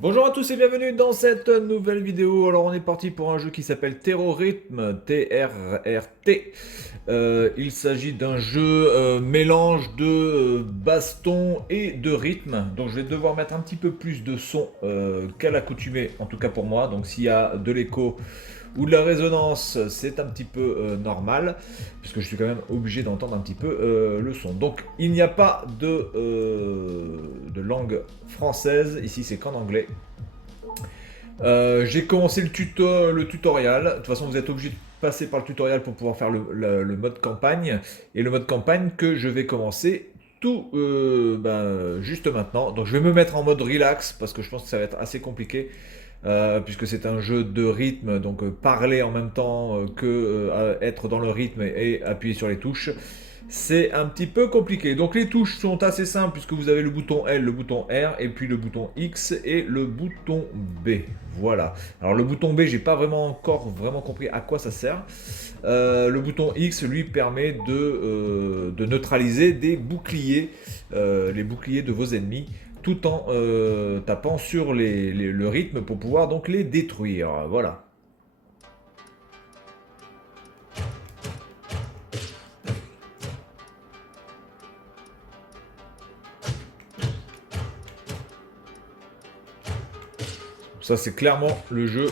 Bonjour à tous et bienvenue dans cette nouvelle vidéo. Alors on est parti pour un jeu qui s'appelle Terrorythme, T-R-R-T. Il s'agit d'un jeu mélange de baston et de rythme. Donc je vais devoir mettre un petit peu plus de son qu'à l'accoutumée, en tout cas pour moi. Donc s'il y a de l'écho ou de la résonance, c'est un petit peu normal, puisque je suis quand même obligé d'entendre un petit peu le son. Donc il n'y a pas de langue française, ici c'est qu'en anglais. J'ai commencé le tutoriel. De toute façon, vous êtes obligé de passer par le tutoriel pour pouvoir faire le mode campagne. Et le mode campagne que je vais commencer juste maintenant. Donc je vais me mettre en mode relax parce que je pense que ça va être assez compliqué. Puisque c'est un jeu de rythme, donc parler en même temps que être dans le rythme et appuyer sur les touches. C'est un petit peu compliqué. Donc les touches sont assez simples puisque vous avez le bouton L, le bouton R et puis le bouton X et le bouton B. Voilà. Alors le bouton B, j'ai pas encore vraiment compris à quoi ça sert. Le bouton X lui permet de neutraliser des boucliers, les boucliers de vos ennemis, tout en tapant sur le rythme pour pouvoir donc les détruire. Voilà. Ça c'est clairement le jeu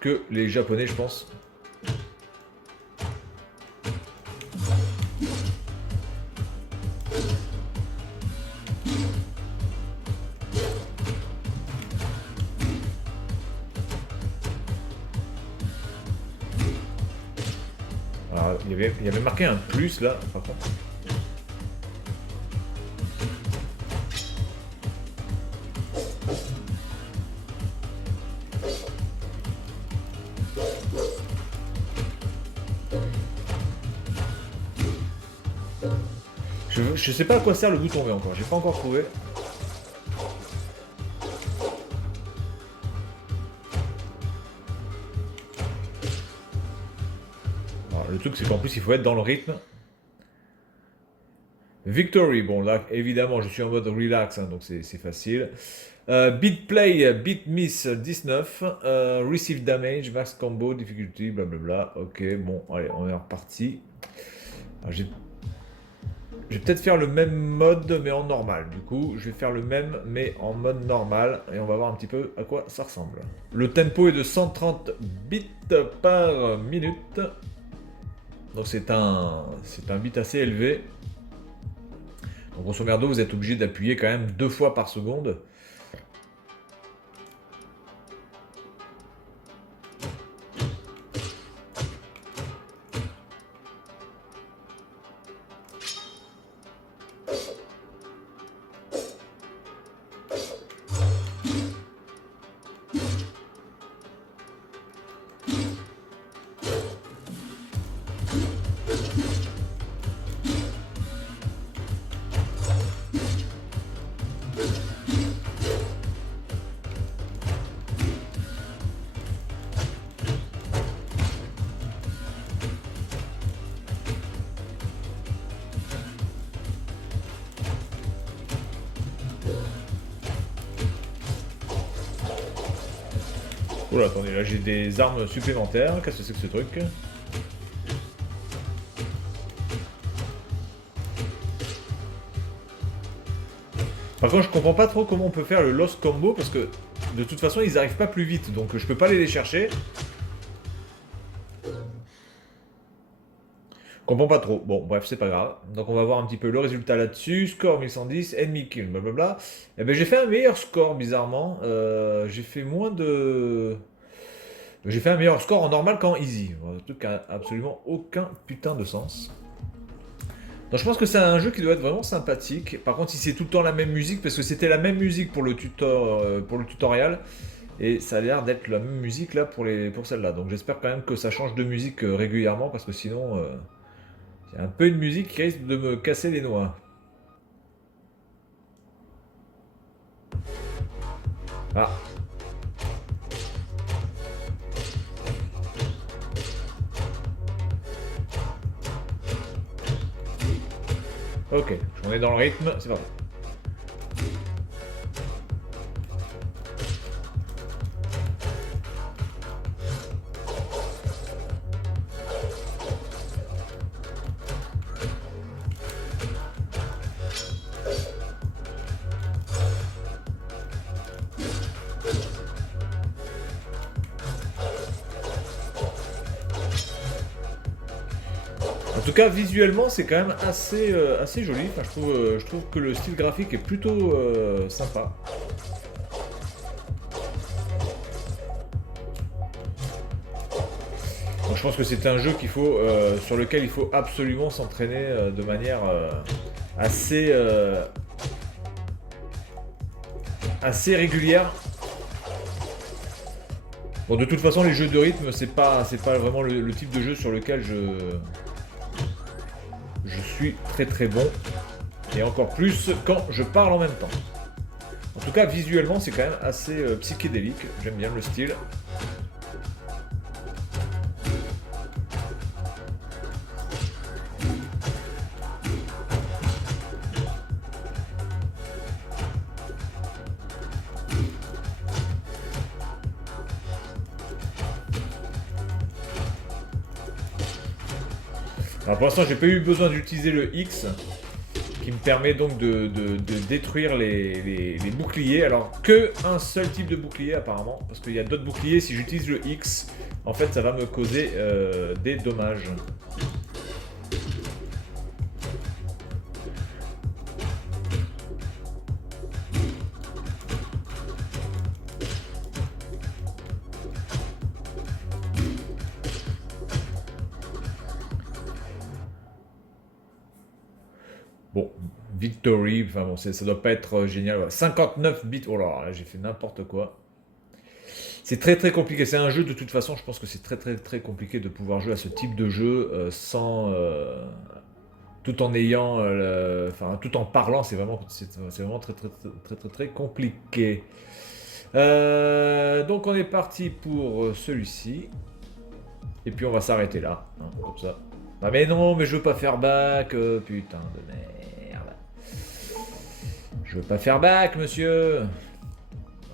que les Japonais, je pense. Alors, il y avait marqué un plus là, par contre. Je sais pas à quoi sert le bouton V encore, j'ai pas encore trouvé. Alors, le truc c'est qu'en plus il faut être dans le rythme. Victory, bon là évidemment je suis en mode relax, hein, donc c'est facile. Beat play, beat miss 19, receive damage, max combo, difficulty, blablabla. Ok, bon, allez, on est reparti. Je vais peut-être faire le même mode mais en normal. Du coup, je vais faire le même mais en mode normal et on va voir un petit peu à quoi ça ressemble. Le tempo est de 130 bits par minute. Donc c'est un bit assez élevé. Donc grosso merdo, vous êtes obligé d'appuyer quand même 2 fois par seconde. Oula, attendez, là j'ai des armes supplémentaires. Qu'est-ce que c'est que ce truc? Par contre, je comprends pas trop comment on peut faire le Lost Combo parce que de toute façon, ils arrivent pas plus vite, donc je peux pas aller les chercher. Je comprends pas trop. Bon, bref, c'est pas grave. Donc on va voir un petit peu le résultat là-dessus. Score 1110, enemy kill, blablabla. Et ben j'ai fait un meilleur score, bizarrement. J'ai fait moins de... J'ai fait un meilleur score en normal qu'en easy. Un truc qui a absolument aucun putain de sens. Donc je pense que c'est un jeu qui doit être vraiment sympathique. Par contre, si c'est tout le temps la même musique, parce que c'était la même musique pour le tutoriel, et ça a l'air d'être la même musique là pour celle-là. Donc j'espère quand même que ça change de musique régulièrement, parce que sinon, c'est un peu une musique qui risque de me casser les noix. Ah, ok, on est dans le rythme, c'est parti. tout cas, visuellement, c'est quand même assez joli. Enfin, je trouve que le style graphique est plutôt sympa. Donc, je pense que c'est un jeu sur lequel il faut absolument s'entraîner de manière assez, assez régulière. Bon, de toute façon, les jeux de rythme, c'est pas vraiment le type de jeu sur lequel je suis très bon. Et encore plus quand je parle en même temps. En tout cas, visuellement, c'est quand même assez psychédélique. J'aime bien le style. Alors pour l'instant, j'ai pas eu besoin d'utiliser le X, qui me permet donc de détruire les boucliers. Alors que un seul type de bouclier apparemment, parce qu'il y a d'autres boucliers, si j'utilise le X, en fait ça va me causer des dommages. Bon, Victory, enfin bon, ça doit pas être génial. Ouais. 59 bits, oh là, j'ai fait n'importe quoi. C'est très compliqué. C'est un jeu de toute façon, je pense que c'est très compliqué de pouvoir jouer à ce type de jeu sans. Tout en ayant. Enfin, tout en parlant, c'est vraiment très compliqué. Donc on est parti pour celui-ci. Et puis on va s'arrêter là, hein, comme ça. Ah mais non, mais je veux pas faire back, putain de merde. Je veux pas faire back, monsieur.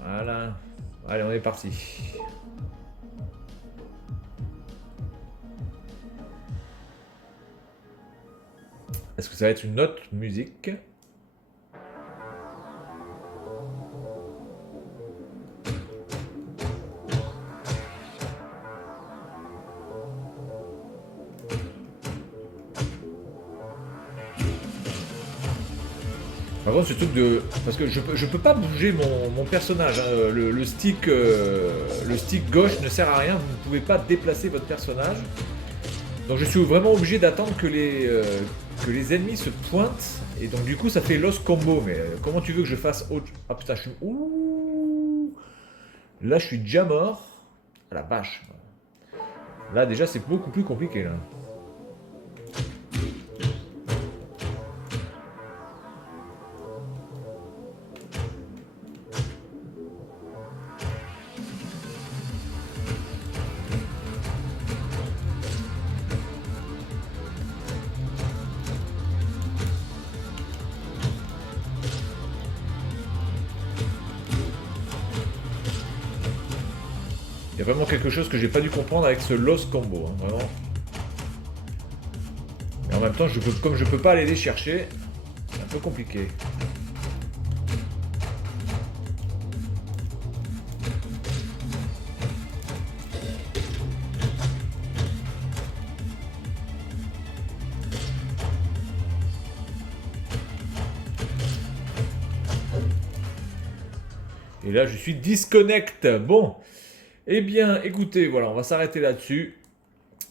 Voilà. Allez, on est parti. Est-ce que ça va être une autre musique? Par contre, ce truc de... Parce que je peux pas bouger mon personnage. Hein. Le stick gauche ne sert à rien. Vous ne pouvez pas déplacer votre personnage. Donc je suis vraiment obligé d'attendre que les ennemis se pointent. Et donc du coup, ça fait lost combo. Mais comment tu veux que je fasse autre... Ah putain, je suis... Ouh. Là, je suis déjà mort. Ah la vache. Là, déjà, c'est beaucoup plus compliqué, là. Il y a vraiment quelque chose que j'ai pas dû comprendre avec ce lost combo, hein, vraiment. Mais en même temps, comme je peux pas aller les chercher, c'est un peu compliqué. Et là, je suis disconnect. Bon. Eh bien, écoutez, voilà, on va s'arrêter là-dessus.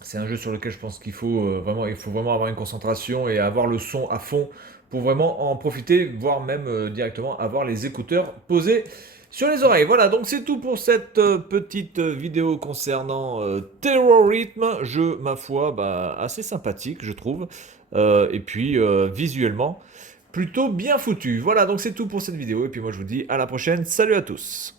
C'est un jeu sur lequel je pense qu'il faut vraiment avoir une concentration et avoir le son à fond pour vraiment en profiter, voire même directement avoir les écouteurs posés sur les oreilles. Voilà, donc c'est tout pour cette petite vidéo concernant Terrorism. Jeu, ma foi, assez sympathique, je trouve. Et puis, visuellement, plutôt bien foutu. Voilà, donc c'est tout pour cette vidéo. Et puis moi, je vous dis à la prochaine. Salut à tous!